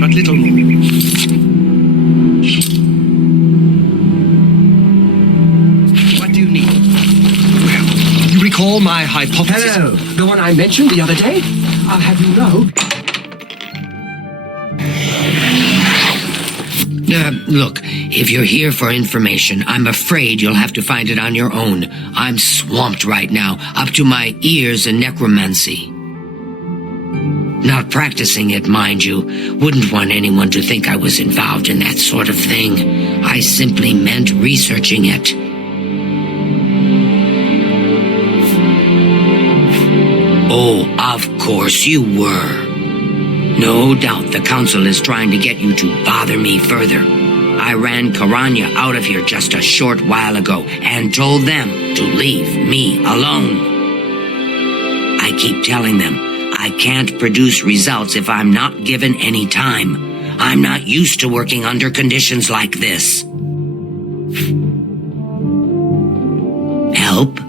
but little more. What do you need? Well, you recall my hypothesis? Hello, the one I mentioned the other day? I'll have you know. Look, if you're here for information, I'm afraid you'll have to find it on your own. I'm swamped right now, up to my ears in necromancy. Not practicing it, mind you. Wouldn't want anyone to think I was involved in that sort of thing. I simply meant researching it. Oh, of course you were. No doubt the council is trying to get you to bother me further. I ran Karanya out of here just a short while ago and told them to leave me alone. I keep telling them I can't produce results if I'm not given any time. I'm not used to working under conditions like this. Help?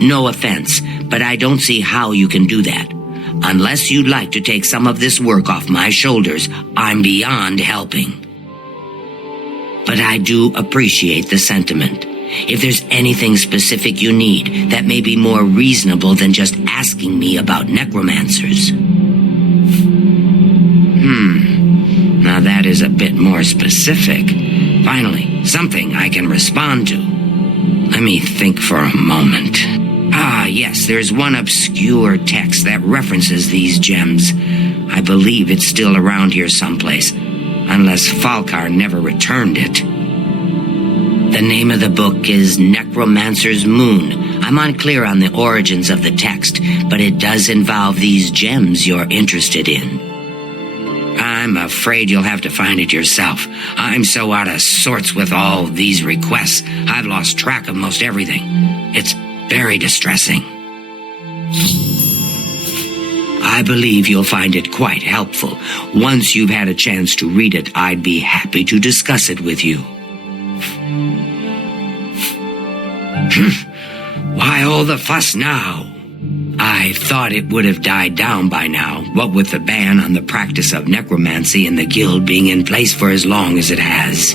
No offense, but I don't see how you can do that. Unless you'd like to take some of this work off my shoulders, I'm beyond helping. But I do appreciate the sentiment. If there's anything specific you need that may be more reasonable than just asking me about necromancers. Now that is a bit more specific. Finally, something I can respond to. Let me think for a moment. Ah, yes, there's one obscure text that references these gems. I believe it's still around here someplace, unless Falkar never returned it. The name of the book is Necromancer's Moon. I'm unclear on the origins of the text, but it does involve these gems you're interested in. I'm afraid you'll have to find it yourself. I'm so out of sorts with all these requests, I've lost track of most everything. It's very distressing. I believe you'll find it quite helpful. Once you've had a chance to read it, I'd be happy to discuss it with you. Why all the fuss now? I thought it would have died down by now, what with the ban on the practice of necromancy and the guild being in place for as long as it has.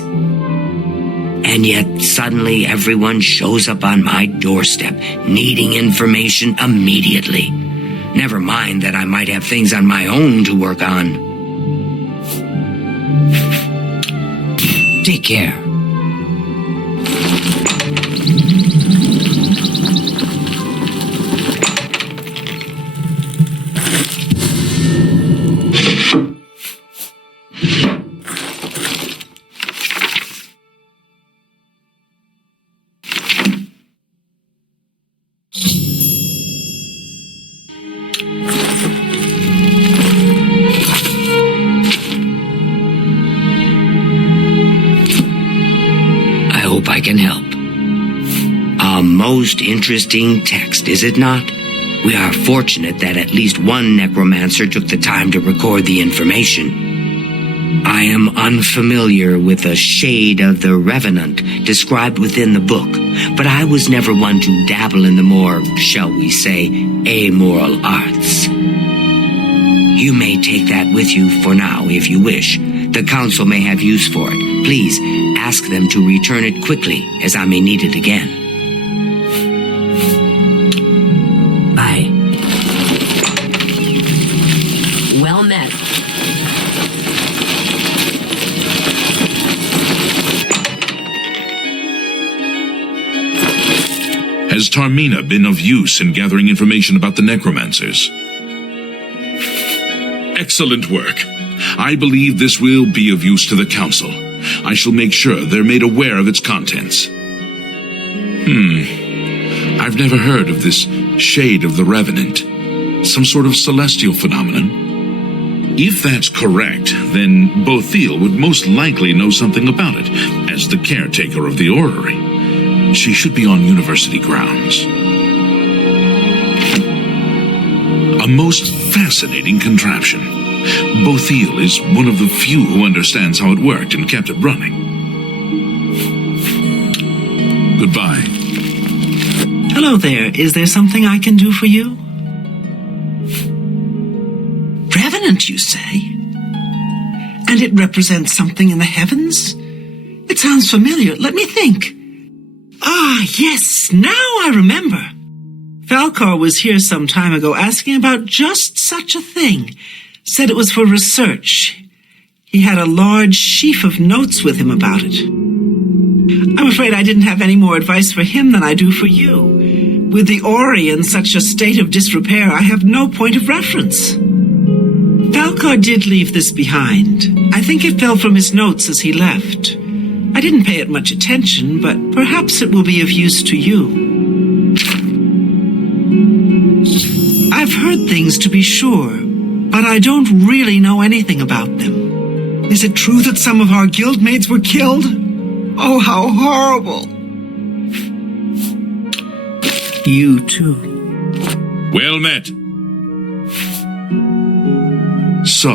And yet, suddenly everyone shows up on my doorstep, needing information immediately. Never mind that I might have things on my own to work on. Take care. I can help. A most interesting text, is it not? We are fortunate that at least one necromancer took the time to record the information. I am unfamiliar with the shade of the revenant described within the book, but I was never one to dabble in the more, shall we say, amoral arts. You may take that with you for now if you wish. The council may have use for it. Please ask them to return it quickly, as I may need it again. Bye. Well met. Has Tarmina been of use in gathering information about the necromancers? Excellent work. I believe this will be of use to the council. I shall make sure they're made aware of its contents. I've never heard of this shade of the revenant. Some sort of celestial phenomenon? If that's correct, then Bothiel would most likely know something about it, as the caretaker of the orrery. She should be on university grounds. A most fascinating contraption. Bothiel is one of the few who understands how it worked and kept it running. Goodbye. Hello there. Is there something I can do for you? Revenant, you say? And it represents something in the heavens? It sounds familiar. Let me think. Ah, yes, now I remember. Falkar was here some time ago asking about just such a thing. Said it was for research. He had a large sheaf of notes with him about it. I'm afraid I didn't have any more advice for him than I do for you. With the Ori in such a state of disrepair, I have no point of reference. Falkar did leave this behind. I think it fell from his notes as he left. I didn't pay it much attention, but perhaps it will be of use to you. I've heard things, to be sure, but I don't really know anything about them. Is it true that some of our guildmates were killed? Oh, how horrible! You too. Well met. So,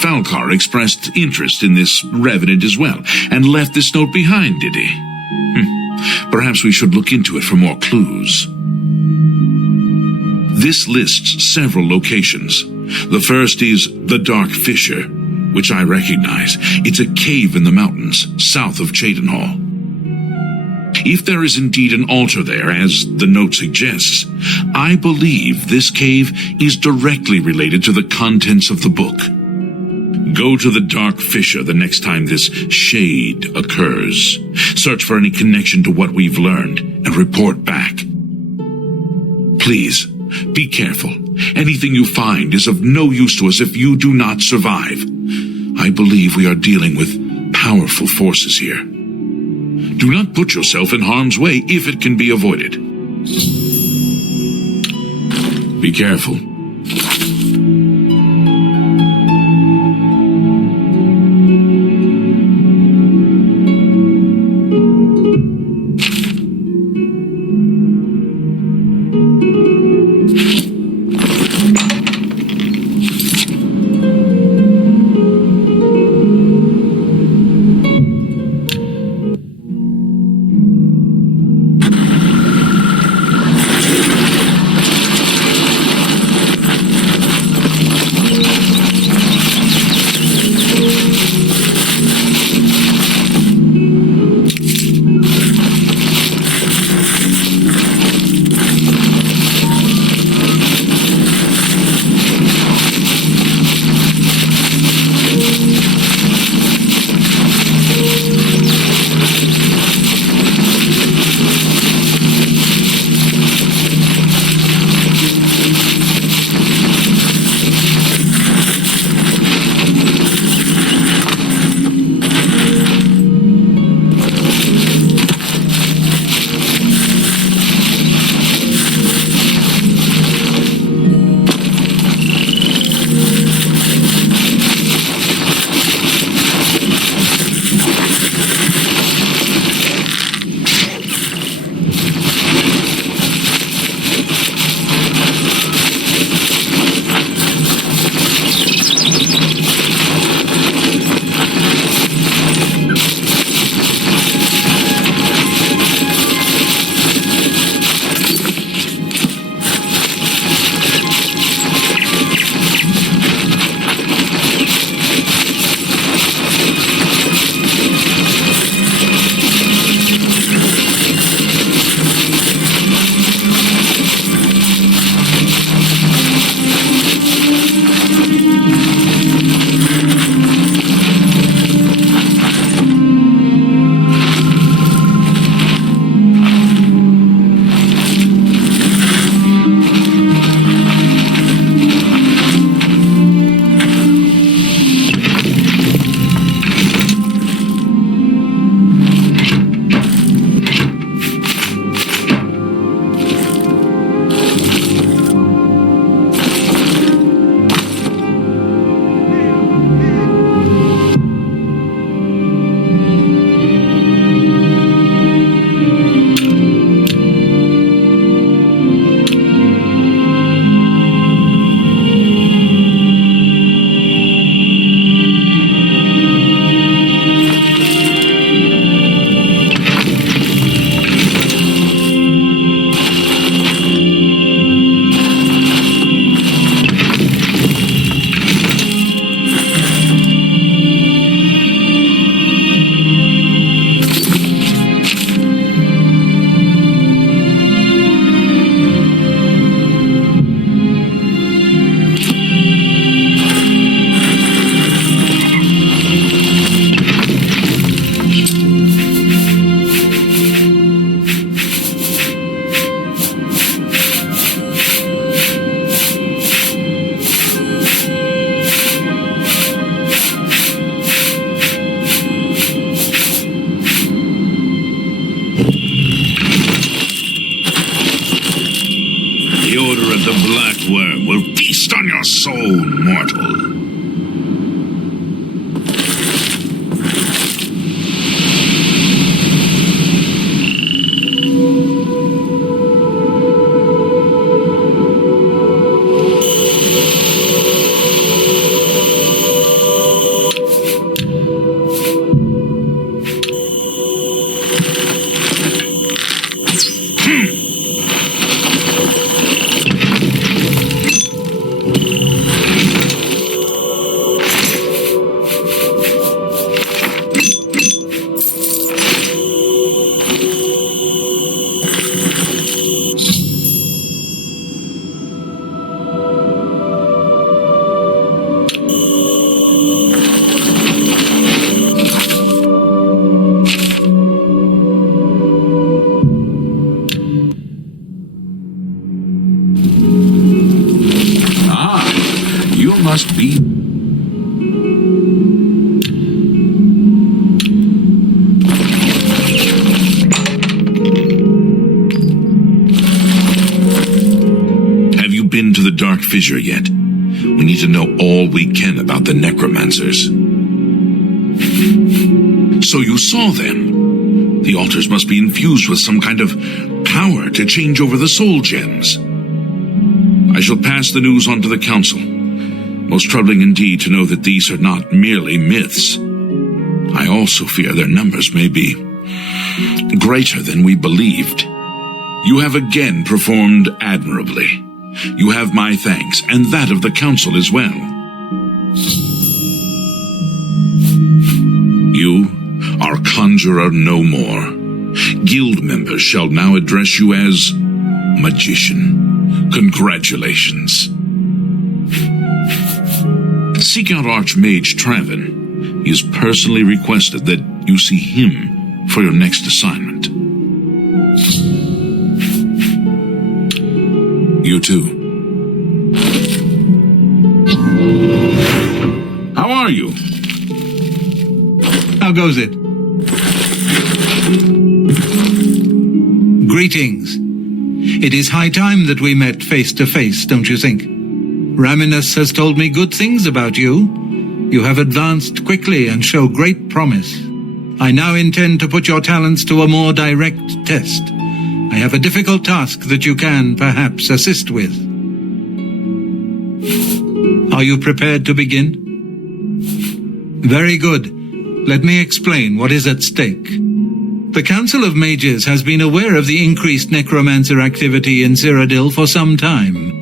Falkar expressed interest in this revenant as well, and left this note behind, did he? Perhaps we should look into it for more clues. This lists several locations. The first is the Dark Fissure, which I recognize. It's a cave in the mountains, south of Cheydinhal. If there is indeed an altar there, as the note suggests, I believe this cave is directly related to the contents of the book. Go to the Dark Fissure the next time this shade occurs. Search for any connection to what we've learned and report back. Please, be careful. Anything you find is of no use to us if you do not survive. I believe we are dealing with powerful forces here. Do not put yourself in harm's way if it can be avoided. Be careful. into the Dark Fissure yet. We need to know all we can about the necromancers. So you saw them. The altars must be infused with some kind of power to change over the soul gems. I shall pass the news on to the council. Most troubling indeed to know that these are not merely myths. I also fear their numbers may be greater than we believed. You have again performed admirably. You have my thanks, and that of the council as well. You are Conjurer no more. Guild members shall now address you as Magician. Congratulations. Seek out Archmage Traven. He has personally requested that you see him for your next assignment. You too. How are you? How goes it? Greetings. It is high time that we met face to face, don't you think? Raminus has told me good things about you. You have advanced quickly and show great promise. I now intend to put your talents to a more direct test. I have a difficult task that you can, perhaps, assist with. Are you prepared to begin? Very good. Let me explain what is at stake. The Council of Mages has been aware of the increased necromancer activity in Cyrodiil for some time.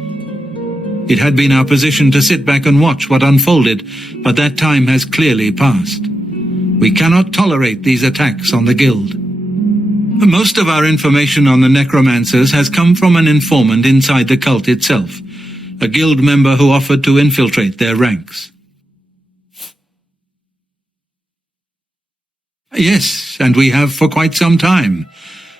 It had been our position to sit back and watch what unfolded, but that time has clearly passed. We cannot tolerate these attacks on the Guild. Most of our information on the necromancers has come from an informant inside the cult itself, a Guild member who offered to infiltrate their ranks. Yes, and we have for quite some time.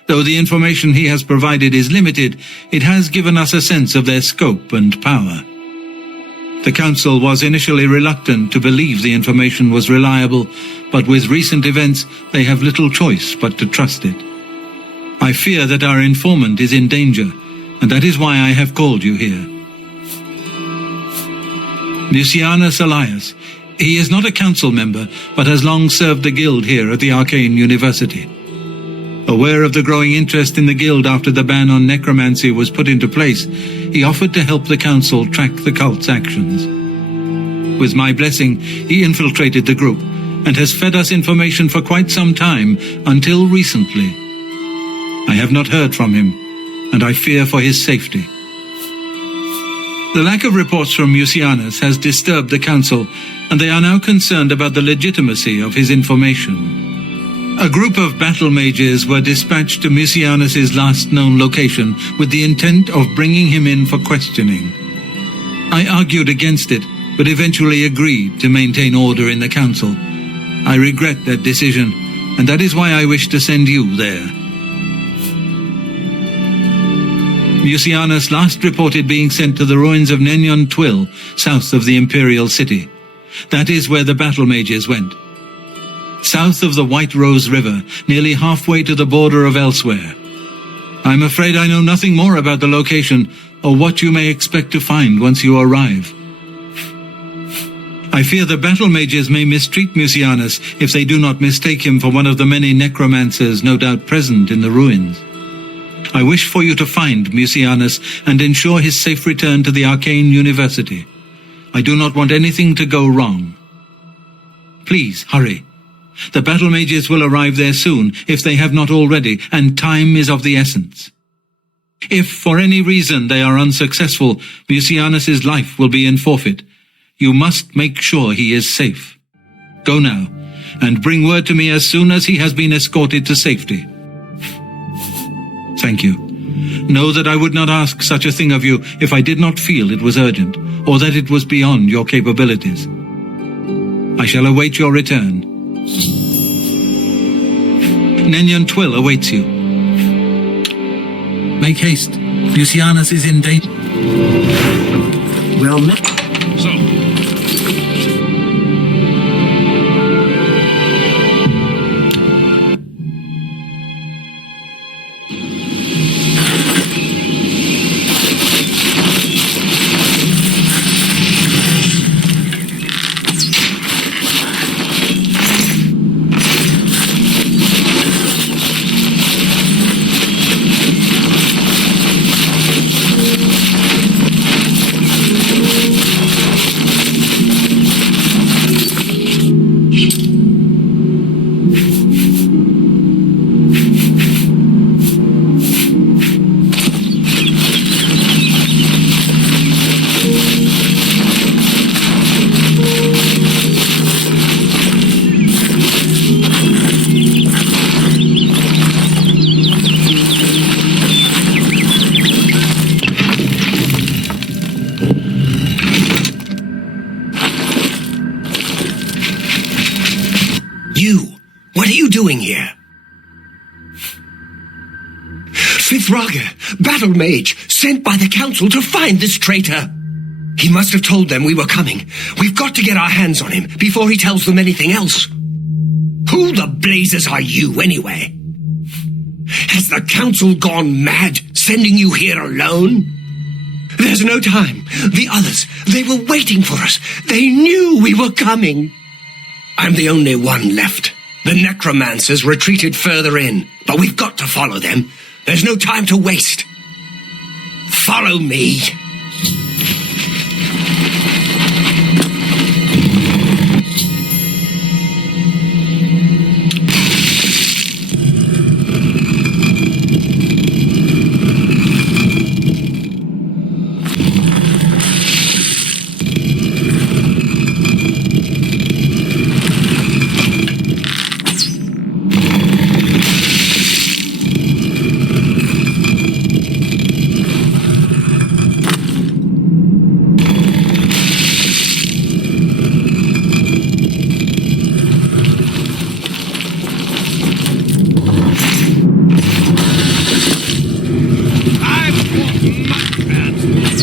Though the information he has provided is limited, it has given us a sense of their scope and power. The Council was initially reluctant to believe the information was reliable, but with recent events they have little choice but to trust it. I fear that our informant is in danger, and that is why I have called you here. Lucianus Elias. He is not a council member, but has long served the Guild here at the Arcane University. Aware of the growing interest in the Guild after the ban on necromancy was put into place, he offered to help the Council track the cult's actions. With my blessing, he infiltrated the group, and has fed us information for quite some time, until recently. I have not heard from him, and I fear for his safety. The lack of reports from Mucianus has disturbed the Council, and they are now concerned about the legitimacy of his information. A group of battle mages were dispatched to Mucianus's last known location with the intent of bringing him in for questioning. I argued against it, but eventually agreed to maintain order in the Council. I regret that decision, and that is why I wish to send you there. Mucianus last reported being sent to the ruins of Nenyon Twill, south of the Imperial city. That is where the battle mages went. South of the White Rose River, nearly halfway to the border of elsewhere. I'm afraid I know nothing more about the location, or what you may expect to find once you arrive. I fear the battle mages may mistreat Mucianus if they do not mistake him for one of the many necromancers no doubt present in the ruins. I wish for you to find Mucianus and ensure his safe return to the Arcane University. I do not want anything to go wrong. Please, hurry. The battle mages will arrive there soon, if they have not already, and time is of the essence. If, for any reason, they are unsuccessful, Mucianus's life will be in forfeit. You must make sure he is safe. Go now, and bring word to me as soon as he has been escorted to safety. Thank you. Know that I would not ask such a thing of you if I did not feel it was urgent, or that it was beyond your capabilities. I shall await your return. Nenyon Twill awaits you. Make haste. Lucianus is in danger. Well met. So, You, what are you doing here? Fifthraga, battle mage, sent by the council to find this traitor. He must have told them we were coming. We've got to get our hands on him before he tells them anything else. Who the blazes are you, anyway? Has the council gone mad, sending you here alone? There's no time. The others, they were waiting for us. They knew we were coming. I'm the only one left. The necromancers retreated further in, but we've got to follow them. There's no time to waste. Follow me.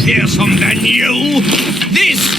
Fearsome than you. This.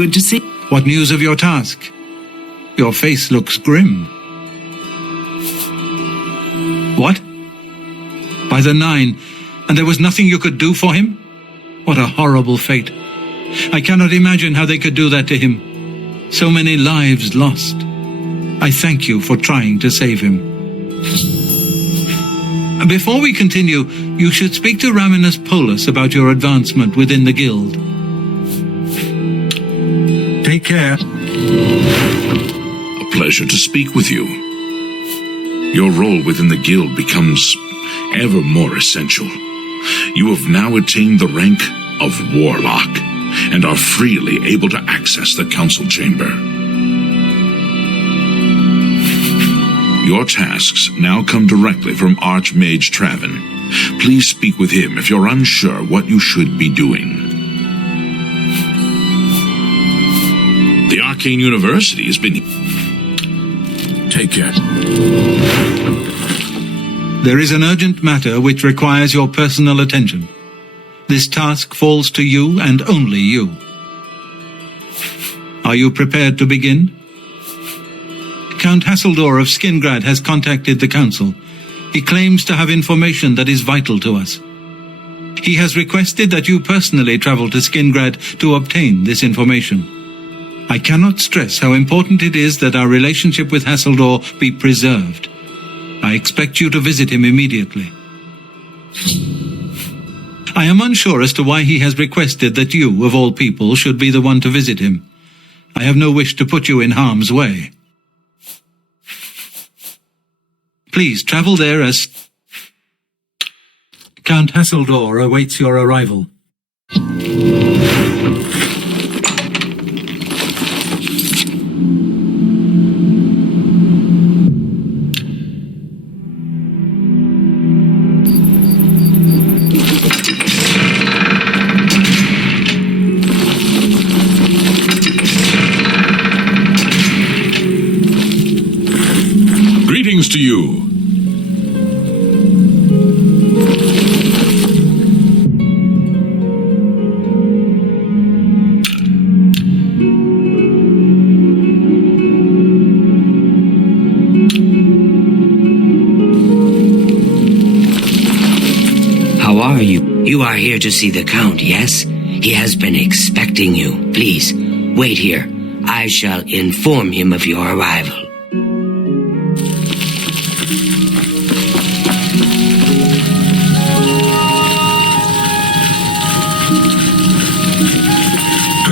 Good to see. What news of your task? Your face looks grim. What? By the 9, and there was nothing you could do for him? What a horrible fate. I cannot imagine how they could do that to him. So many lives lost. I thank you for trying to save him. Before we continue, you should speak to Raminus Polus about your advancement within the guild. Take care. A pleasure to speak with you. Your role within the guild becomes ever more essential. You have now attained the rank of Warlock, and are freely able to access the council chamber. Your tasks now come directly from Archmage Traven. Please speak with him if you're unsure what you should be doing. The Arcane University has been... Take care. There is an urgent matter which requires your personal attention. This task falls to you and only you. Are you prepared to begin? Count Hasseldor of Skingrad has contacted the council. He claims to have information that is vital to us. He has requested that you personally travel to Skingrad to obtain this information. I cannot stress how important it is that our relationship with Hasseldor be preserved. I expect you to visit him immediately. I am unsure as to why he has requested that you, of all people, should be the one to visit him. I have no wish to put you in harm's way. Please travel there as... Count Hasseldor awaits your arrival. Greetings to you. How are you? You are here to see the Count, yes? He has been expecting you. Please, wait here. I shall inform him of your arrival.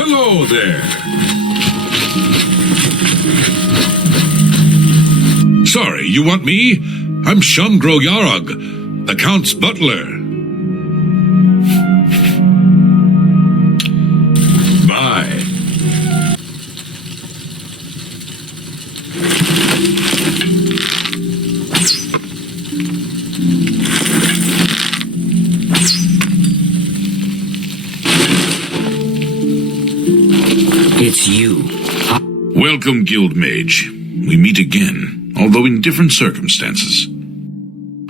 Hello there. Sorry, you want me? I'm Shamgro Yarog, the Count's butler. Bye. It's you. Welcome, Guild Mage. We meet again, although in different circumstances.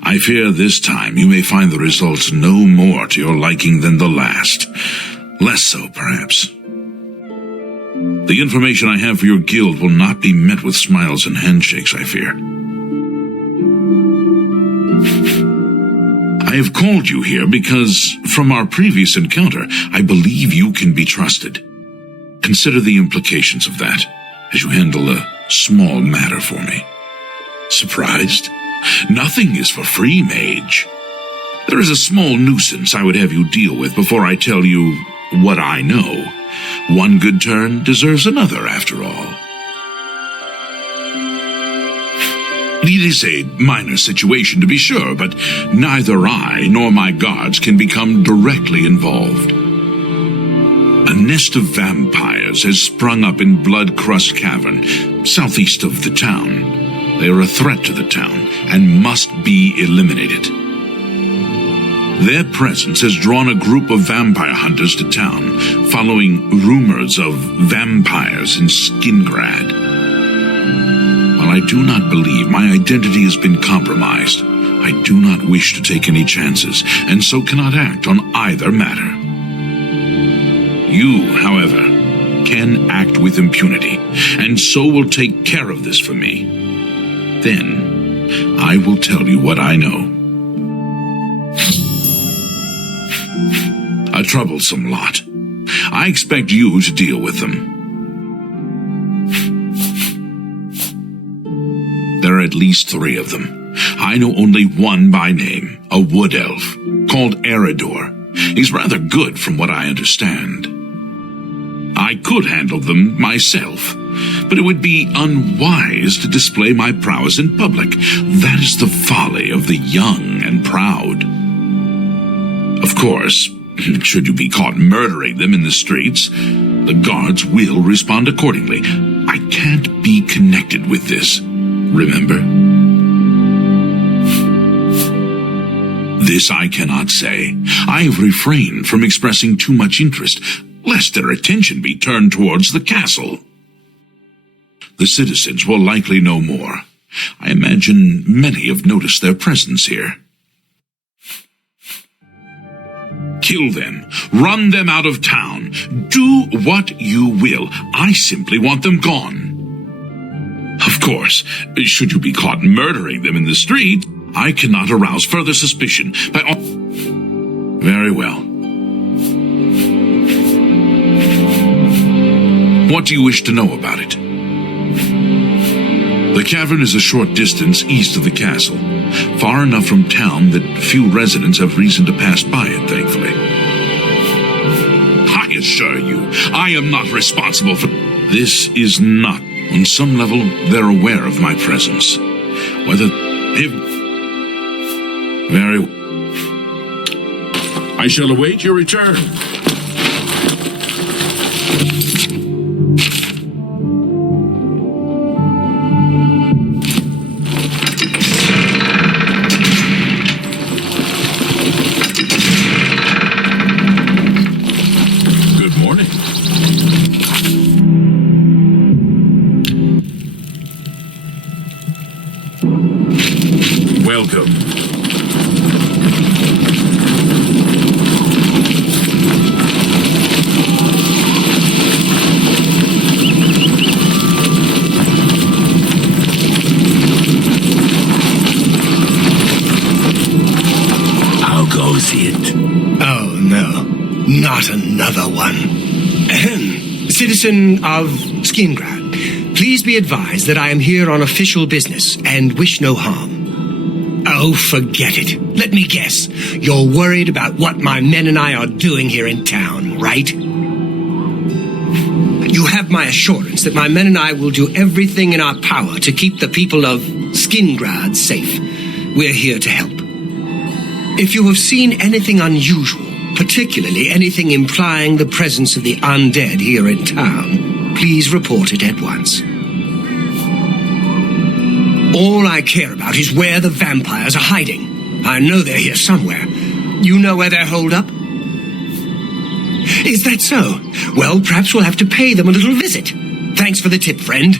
I fear this time you may find the results no more to your liking than the last. Less so, perhaps. The information I have for your guild will not be met with smiles and handshakes, I fear. I have called you here because, from our previous encounter, I believe you can be trusted. Consider the implications of that as you handle a small matter for me. Surprised? Nothing is for free, mage. There is a small nuisance I would have you deal with before I tell you what I know. One good turn deserves another, after all. It is a minor situation, to be sure, but neither I nor my guards can become directly involved. A nest of vampires has sprung up in Blood-Crust Cavern, southeast of the town. They are a threat to the town and must be eliminated. Their presence has drawn a group of vampire hunters to town, following rumors of vampires in Skingrad. While I do not believe my identity has been compromised, I do not wish to take any chances, and so cannot act on either matter. You, however, can act with impunity, and so will take care of this for me. Then, I will tell you what I know. A troublesome lot. I expect you to deal with them. There are at least 3 of them. I know only one by name, a wood elf, called Eridor. He's rather good from what I understand. I could handle them myself, but it would be unwise to display my prowess in public. That is the folly of the young and proud. Of course, should you be caught murdering them in the streets, the guards will respond accordingly. I can't be connected with this, remember? This I cannot say. I have refrained from expressing too much interest, lest their attention be turned towards the castle. The citizens will likely know more. I imagine many have noticed their presence here. Kill them. Run them out of town. Do what you will. I simply want them gone. Of course, should you be caught murdering them in the street, I cannot arouse further suspicion by... Very well. What do you wish to know about it? The cavern is a short distance east of the castle, far enough from town that few residents have reason to pass by it, thankfully. I assure you, I am not responsible for... This is not. On some level, they're aware of my presence. Whether... Very... I shall await your return. Welcome. How goes it? Oh, no. Not another one. Ahem. Citizen of Skingrad, please be advised that I am here on official business and wish no harm. Oh, forget it. Let me guess. You're worried about what my men and I are doing here in town, right? You have my assurance that my men and I will do everything in our power to keep the people of Skingrad safe. We're here to help. If you have seen anything unusual, particularly anything implying the presence of the undead here in town, please report it at once. All I care about is where the vampires are hiding. I know they're here somewhere. You know where they're holed up? Is that so? Well, perhaps we'll have to pay them a little visit. Thanks for the tip, friend.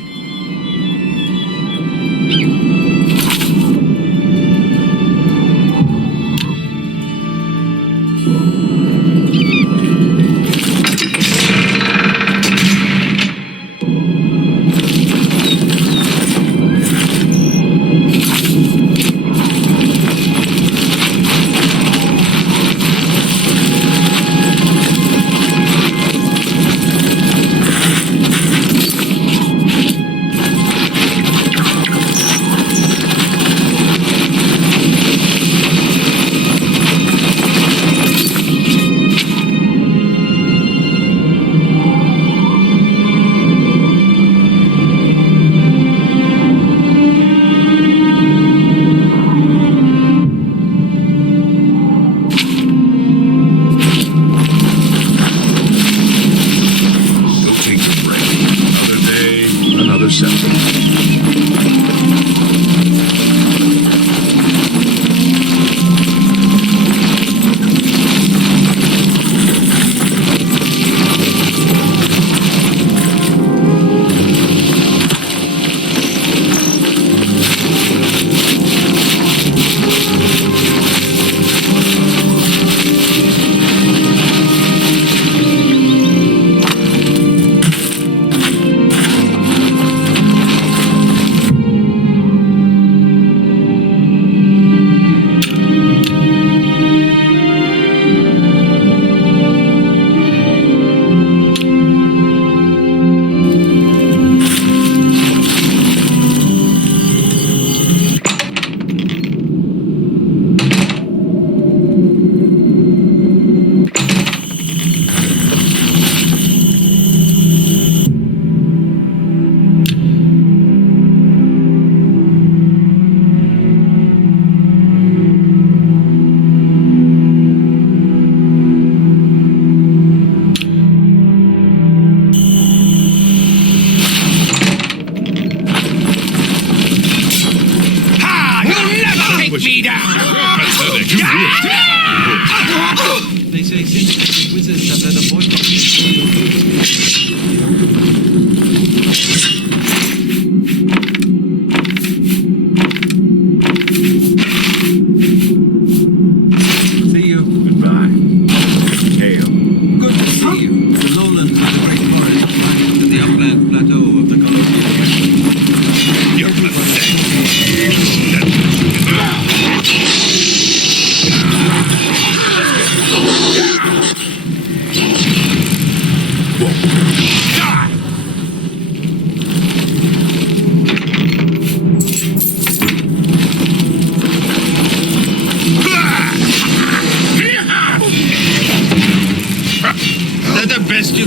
They're the best you...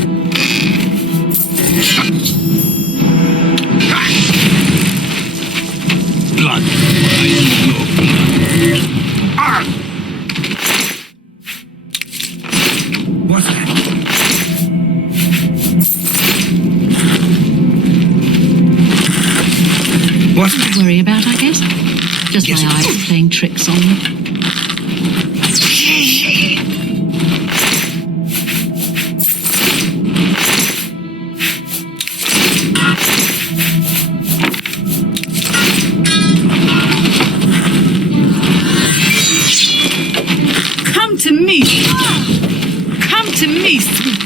Blood. What's that? What's that? Worry about, I guess. Just Yes. my eyes playing tricks on me. Come to me. Come to me, sweet.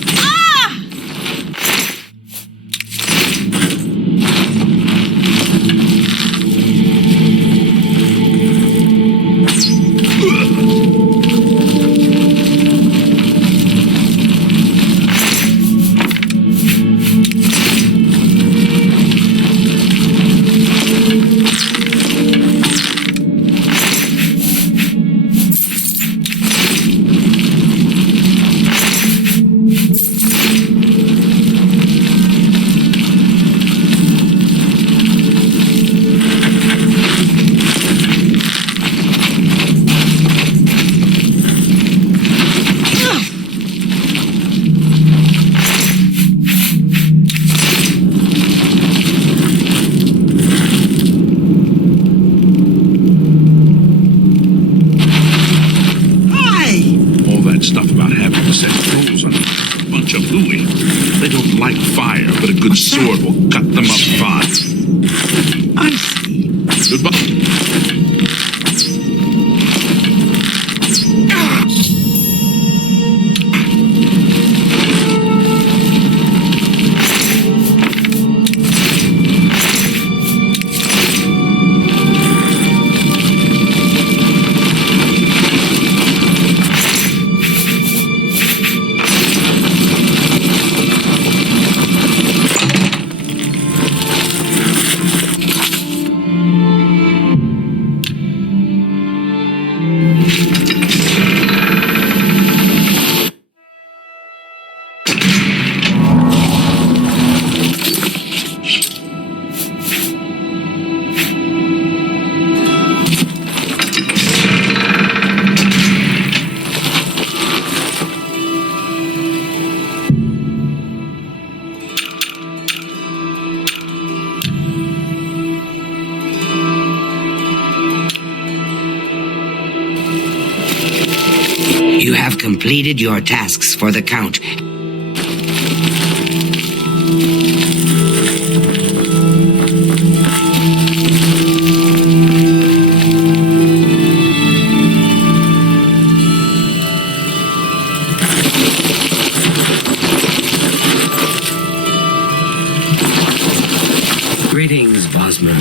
Stuff about having to set trolls on a bunch of hooey. They don't like fire, but a good sword will cut them up fine. I see. Goodbye. You have completed your tasks for the Count. Greetings, Bosman.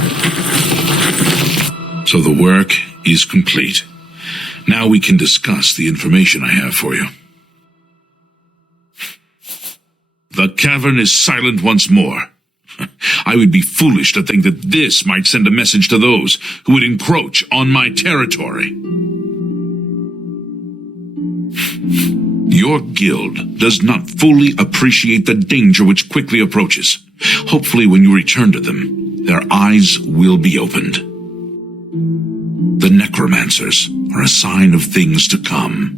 So the work is complete. Now we can discuss the information I have for you. The cavern is silent once more. I would be foolish to think that this might send a message to those who would encroach on my territory. Your guild does not fully appreciate the danger which quickly approaches. Hopefully, when you return to them, their eyes will be opened. The necromancers are a sign of things to come.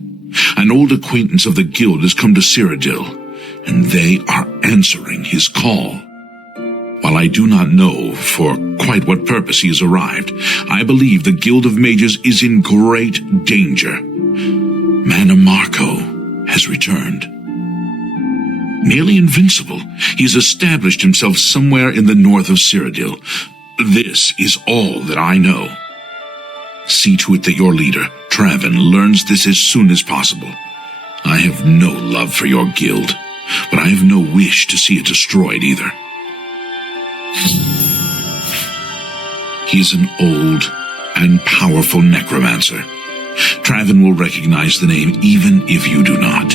An old acquaintance of the guild has come to Cyrodiil, and they are answering his call. While I do not know for quite what purpose he has arrived, I believe the Guild of Mages is in great danger. Manamarco has returned. Nearly invincible, he has established himself somewhere in the north of Cyrodiil. This is all that I know. See to it that your leader, Traven, learns this as soon as possible. I have no love for your guild, but I have no wish to see it destroyed either. He is an old and powerful necromancer. Traven will recognize the name even if you do not.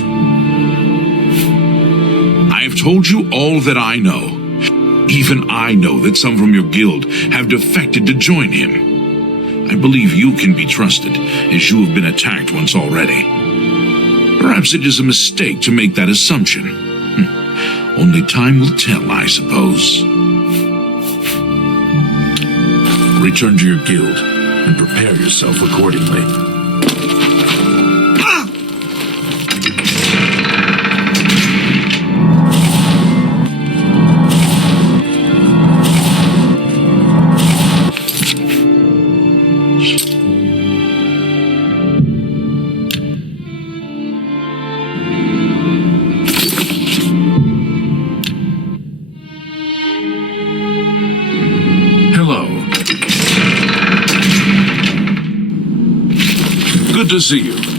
I've told you all that I know. Even I know that some from your guild have defected to join him. I believe you can be trusted, as you have been attacked once already. Perhaps it is a mistake to make that assumption. Only time will tell, I suppose. Return to your guild and prepare yourself accordingly. Good to see you.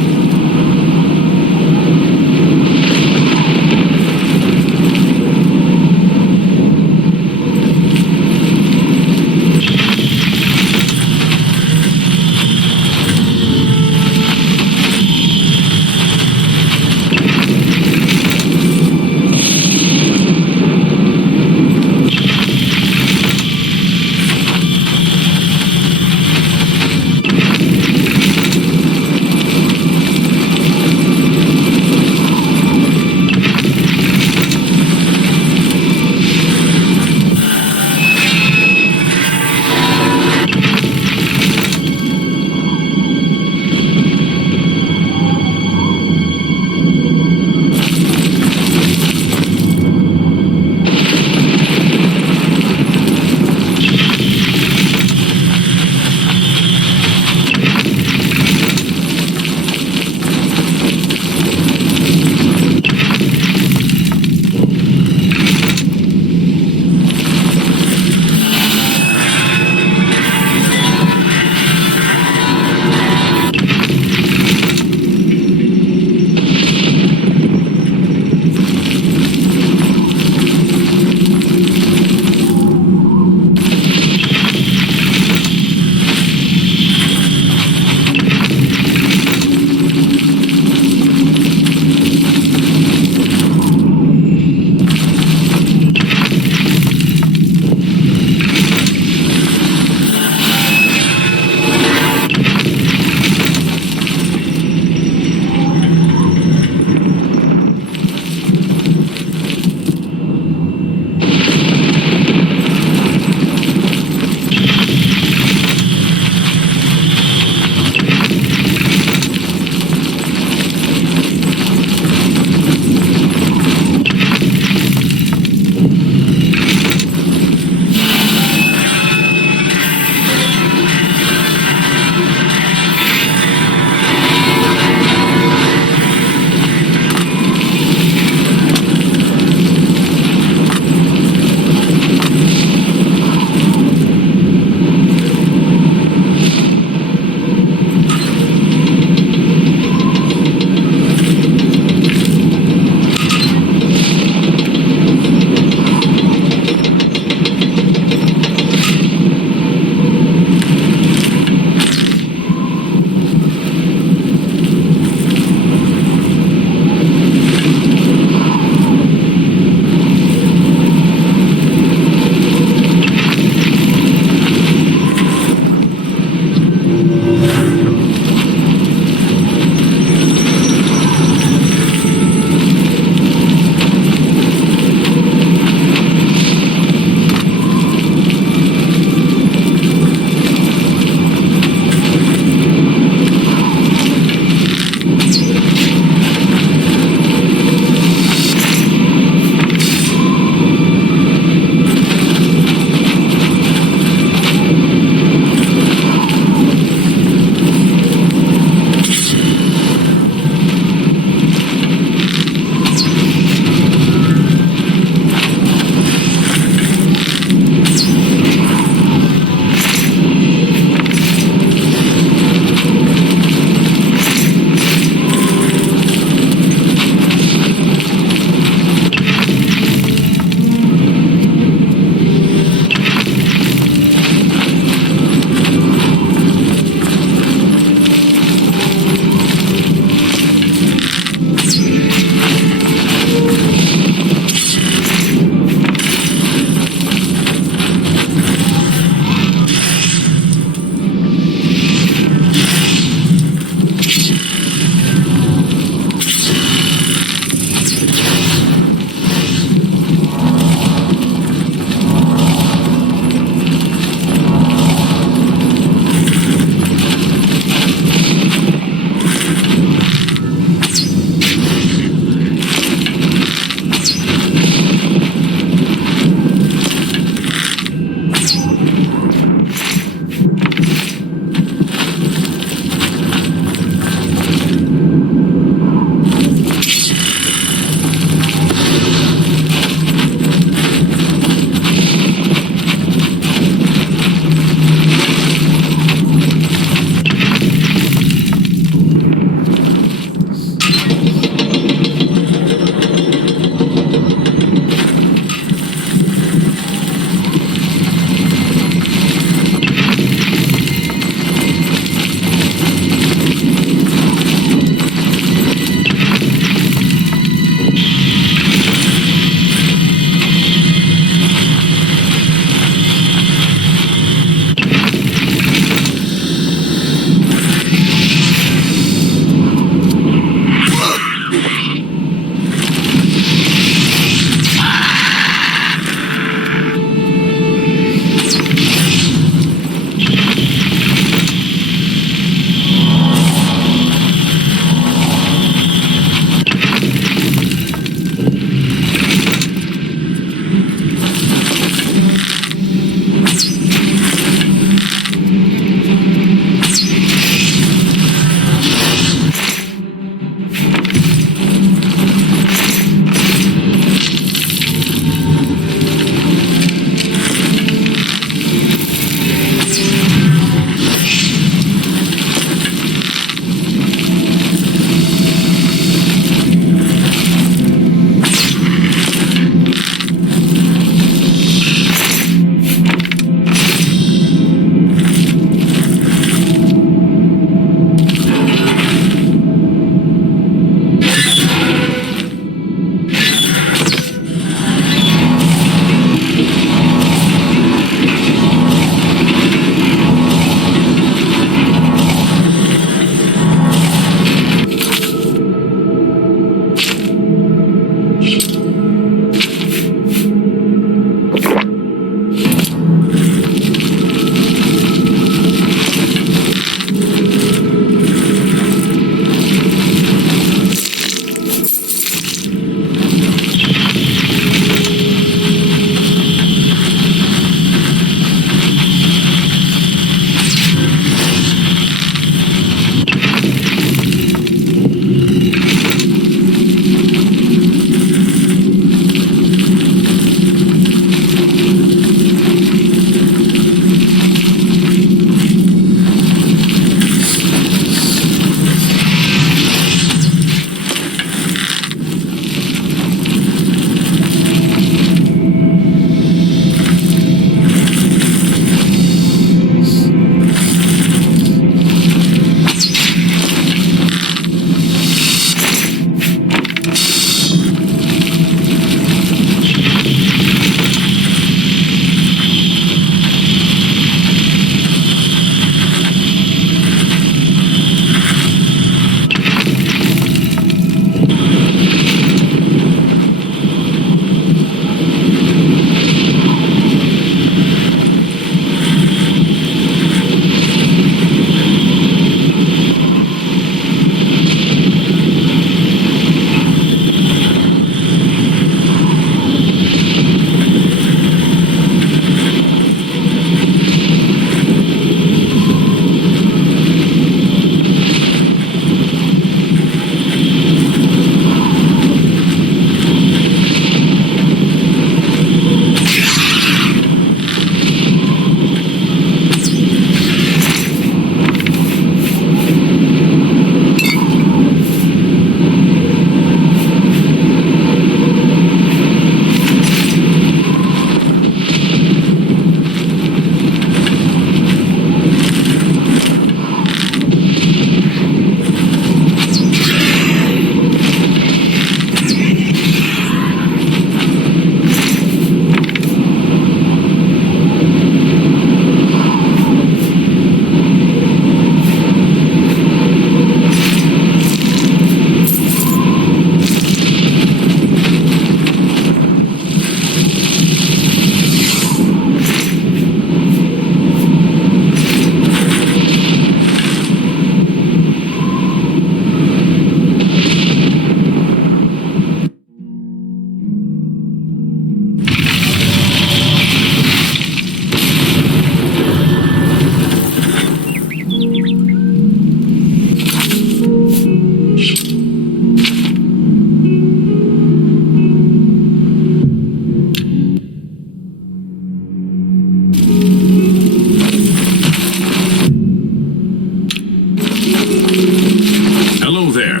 Hello there.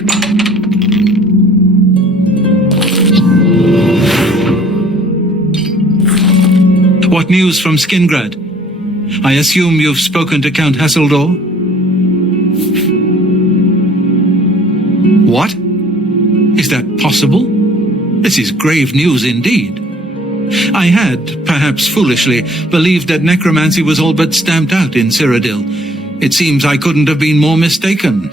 What news from Skingrad? I assume you've spoken to Count Hasseldor? What? Is that possible? This is grave news indeed. I had, perhaps foolishly, believed that necromancy was all but stamped out in Cyrodiil. It seems I couldn't have been more mistaken.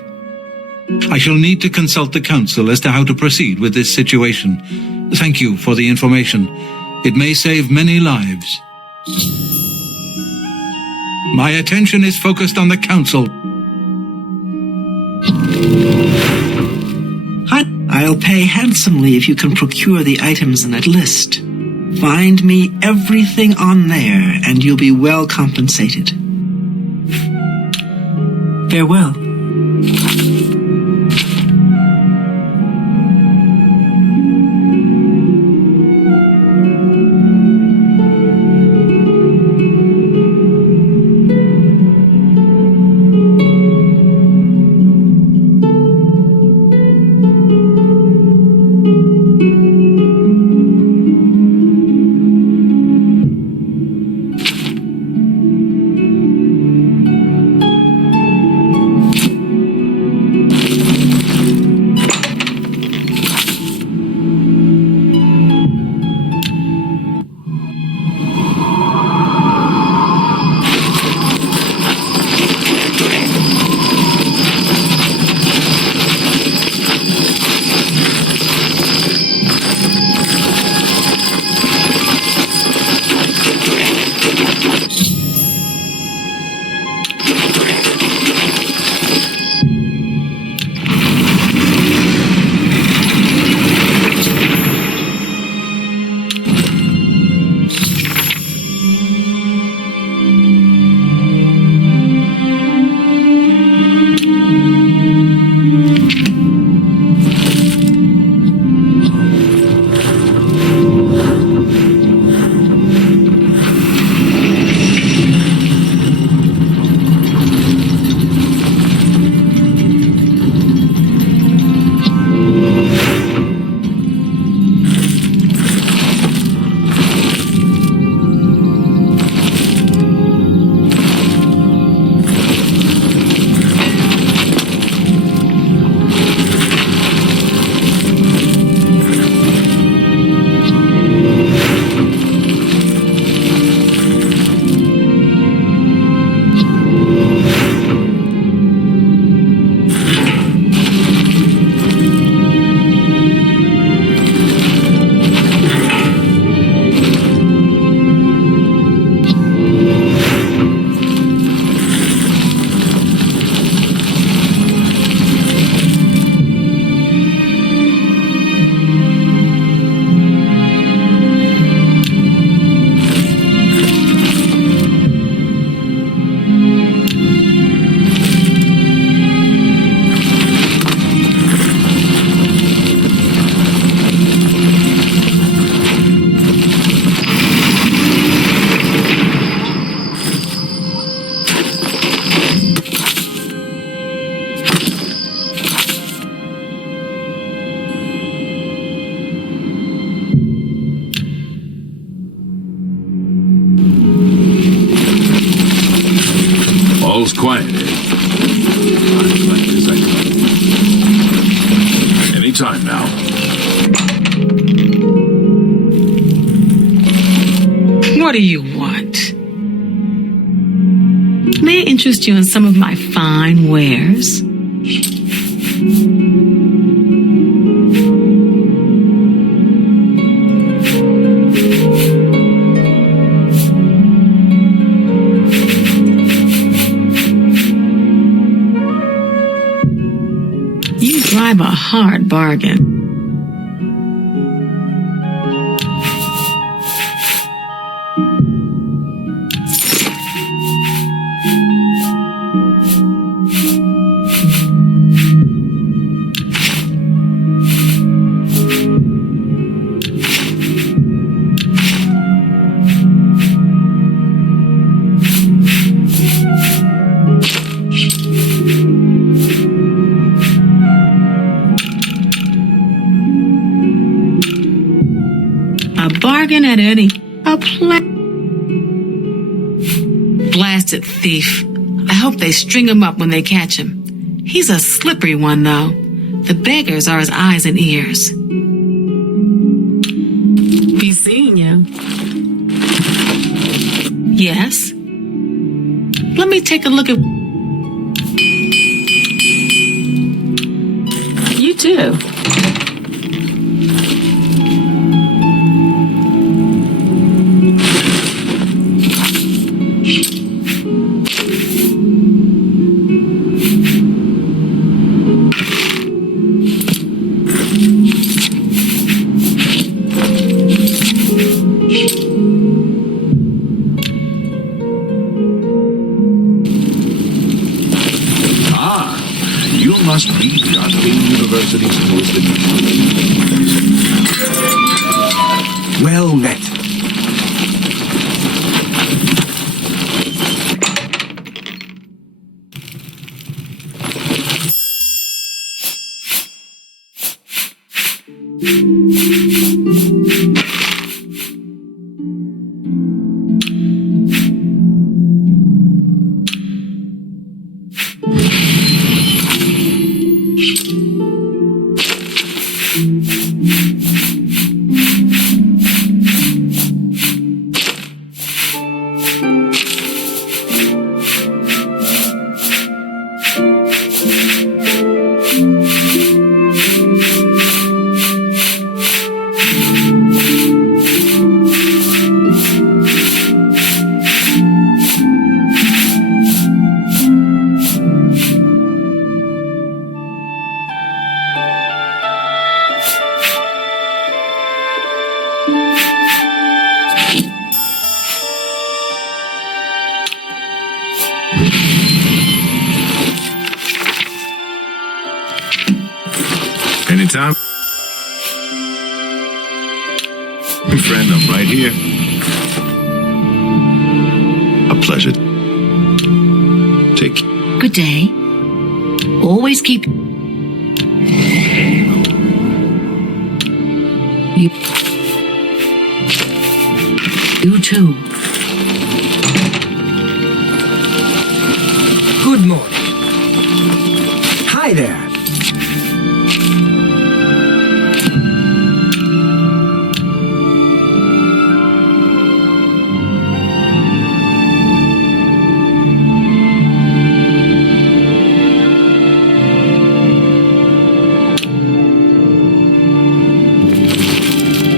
I shall need to consult the council as to how to proceed with this situation. Thank you for the information. It may save many lives. My attention is focused on the council. I'll pay handsomely if you can procure the items in that list. Find me everything on there, and you'll be well compensated. Farewell. All's quiet, eh? Any time now. What do you want? May I interest you in some of my fine wares? You drive a hard bargain. A bargain at any. A blasted thief. I hope they string him up when they catch him. He's a slippery one, though. The beggars are his eyes and ears. He's seen you. Yes? Let me take a look at... You too. Must be the Arcane University's newest edition. Well met. Anytime. Friend, I'm right here. A pleasure. Take care. Good day. Always keep... You too. Good morning. Hi there.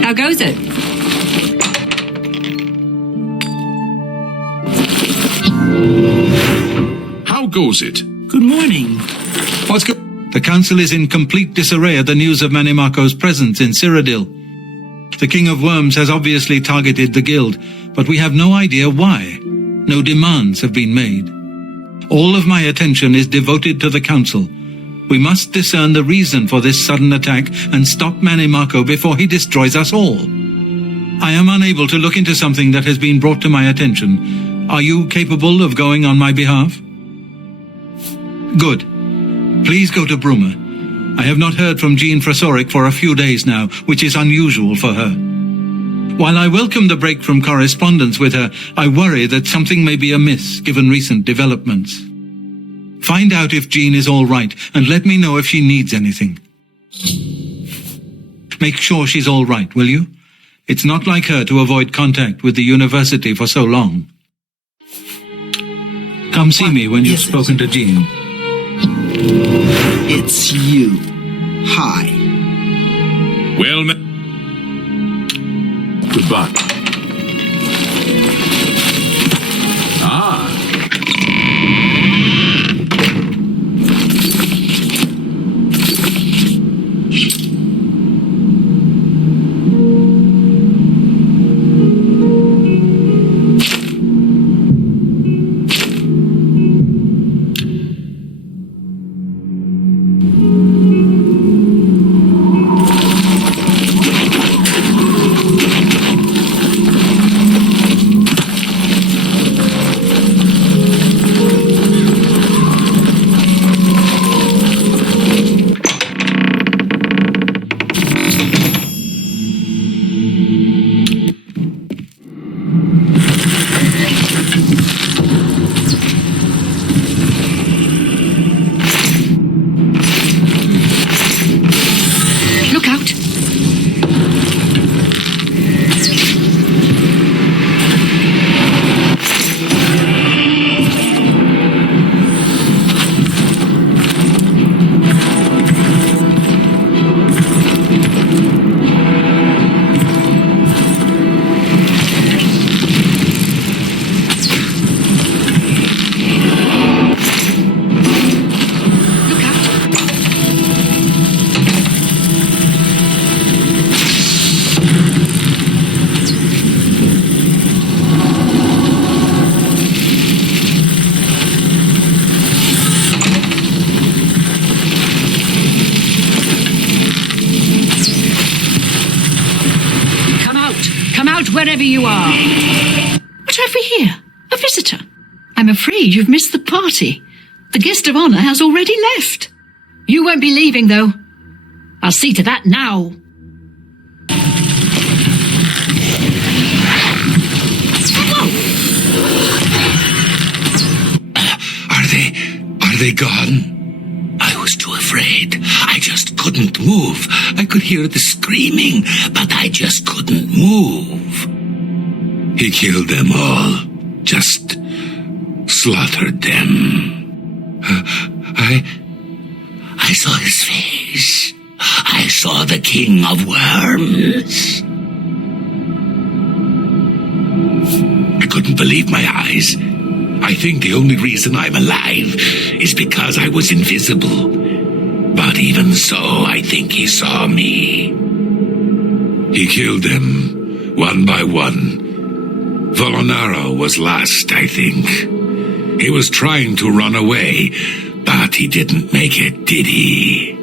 How goes it? How goes it? Good morning. What's go... The council is in complete disarray at the news of Manimako's presence in Cyrodiil. The King of Worms has obviously targeted the guild, but we have no idea why. No demands have been made. All of my attention is devoted to the council. We must discern the reason for this sudden attack and stop Manimako before he destroys us all. I am unable to look into something that has been brought to my attention. Are you capable of going on my behalf? Good. Please go to Bruma. I have not heard from Jean Frasoric for a few days now, which is unusual for her. While I welcome the break from correspondence with her, I worry that something may be amiss given recent developments. Find out if Jean is all right, and let me know if she needs anything. Make sure she's all right, will you? It's not like her to avoid contact with the university for so long. Come see me when you've spoken to Jean. It's you. Hi. Well, goodbye. Ah. out! Come out wherever you are! What have we here? A visitor? I'm afraid you've missed the party. The guest of honor has already left. You won't be leaving, though. I'll see to that now. Are they gone? I was too afraid. I just couldn't move. I could hear the screaming, but I just couldn't move. He killed them all. Just slaughtered them. I saw his face. I saw the King of Worms. I couldn't believe my eyes. I think the only reason I'm alive is because I was invisible. But even so, I think he saw me. He killed them, one by one. Volonaro was last, I think. He was trying to run away, but he didn't make it, did he?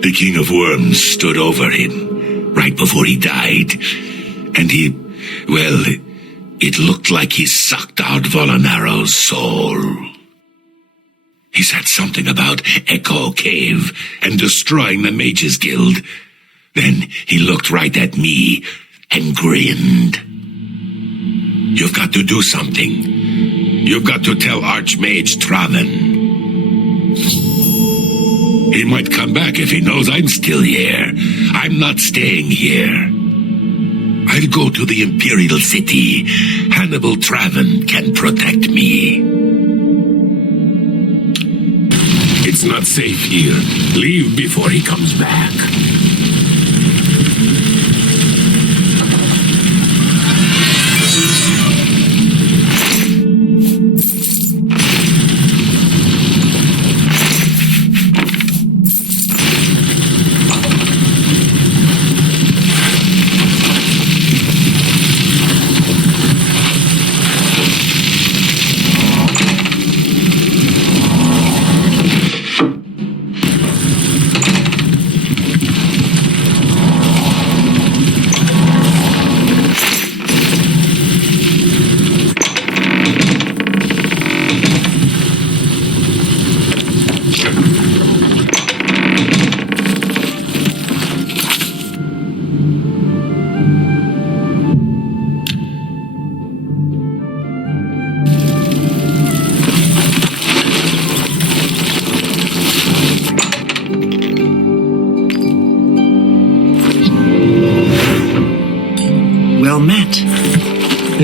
The King of Worms stood over him, right before he died. And it looked like he sucked out Volonaro's soul. He said something about Echo Cave and destroying the Mages Guild. Then he looked right at me and grinned. You've got to do something. You've got to tell Archmage Traven. He might come back if he knows I'm still here. I'm not staying here. I'll go to the Imperial City. Hannibal Traven can protect me. It's not safe here. Leave before he comes back.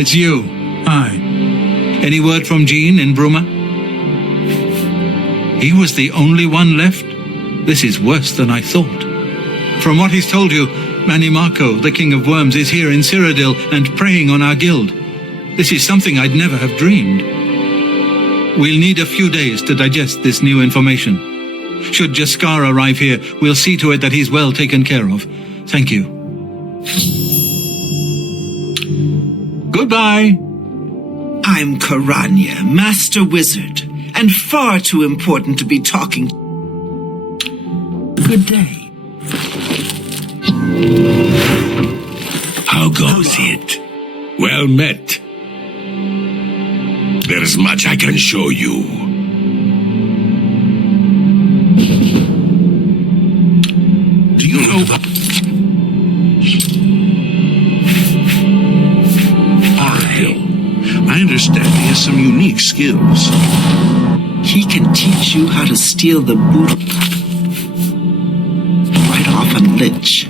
It's you. Hi. Any word from Jean in Bruma? He was the only one left? This is worse than I thought. From what he's told you, Manimarco, the King of Worms, is here in Cyrodiil and preying on our guild. This is something I'd never have dreamed. We'll need a few days to digest this new information. Should Jaskar arrive here, we'll see to it that he's well taken care of. Thank you. Goodbye. I'm Karanya, Master Wizard, and far too important to be talking. Good day. How goes it? Well met. There's much I can show you. Do you know about... I understand he has some unique skills. He can teach you how to steal the boot right off a lich.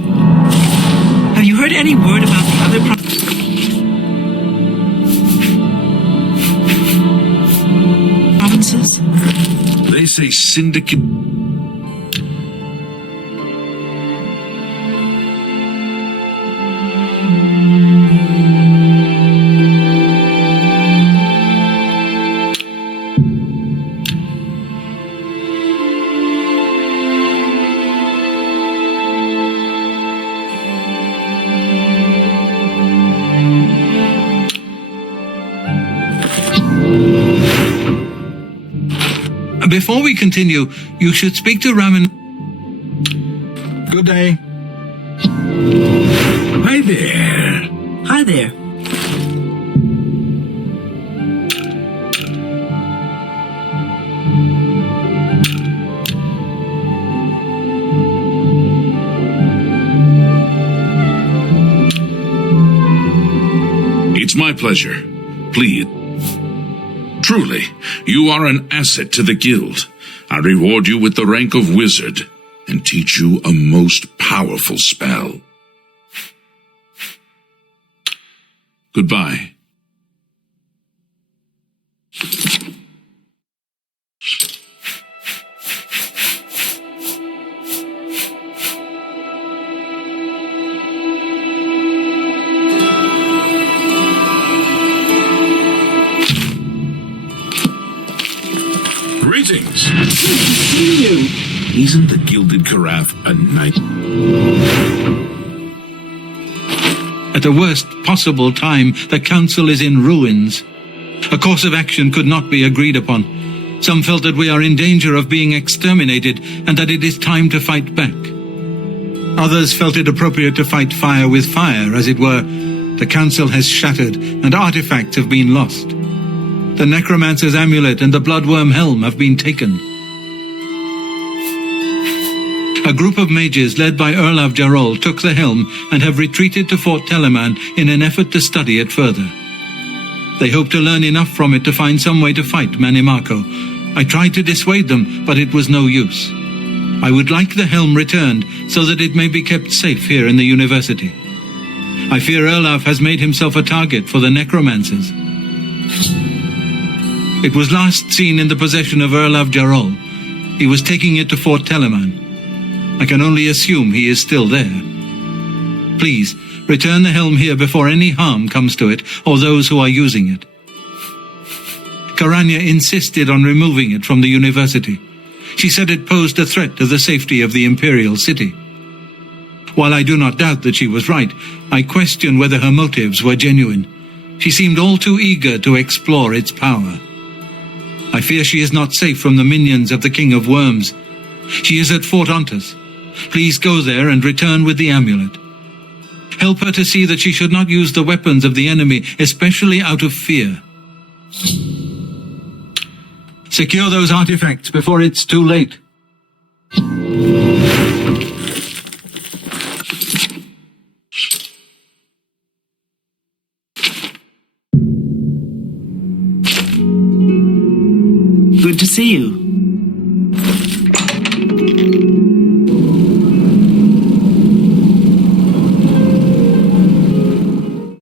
Have you heard any word about the other provinces? They say Syndicate... Before we continue, you should speak to Raman. Good day. Hi there. Hi there. It's my pleasure. Please. Truly, you are an asset to the guild. I reward you with the rank of wizard and teach you a most powerful spell. Goodbye. Greetings. Isn't the gilded carafe a night? At the worst possible time, the council is in ruins. A course of action could not be agreed upon. Some felt that we are in danger of being exterminated and that it is time to fight back. Others felt it appropriate to fight fire with fire, as it were. The council has shattered and artifacts have been lost. The necromancer's amulet and the bloodworm helm have been taken. A group of mages led by Erlav Jarol took the helm and have retreated to Fort Telemann in an effort to study it further. They hope to learn enough from it to find some way to fight Manimako. I tried to dissuade them, but it was no use. I would like the helm returned so that it may be kept safe here in the university. I fear Erlav has made himself a target for the necromancers. It was last seen in the possession of Erlav Jarol. He was taking it to Fort Telemann. I can only assume he is still there. Please, return the helm here before any harm comes to it or those who are using it. Karanya insisted on removing it from the university. She said it posed a threat to the safety of the Imperial city. While I do not doubt that she was right, I question whether her motives were genuine. She seemed all too eager to explore its power. I fear she is not safe from the minions of the King of Worms. She is at Fort Ontus. Please go there and return with the amulet. Help her to see that she should not use the weapons of the enemy, especially out of fear. Secure those artifacts before it's too late. Good to see you.